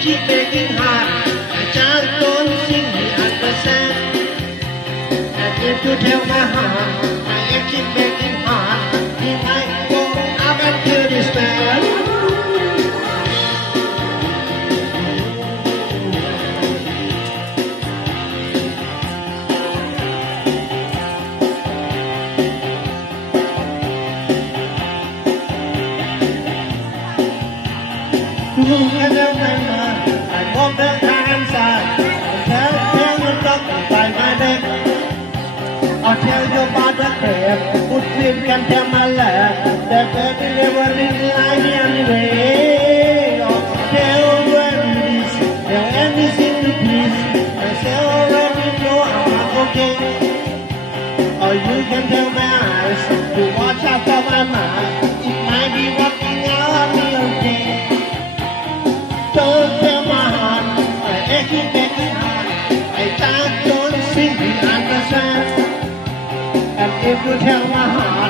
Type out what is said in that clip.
keep making hard. I just don't think he understand. And if you tell my heart, I keep making hard, he might go up and kill this man. And remember, I walk the inside. Tell the doctor by my neck. I'll tell you about the crib. Put sleep can tell my lad. The baby never really lie anyway. I'll tell when this, tell anything to please. I say already know I'm okay. Or you can tell my eyes to watch out for my mind. It might be walking out on me okay. Don't tell my heart, I keep making hard. I just don't think we understand. And if you tell my heart,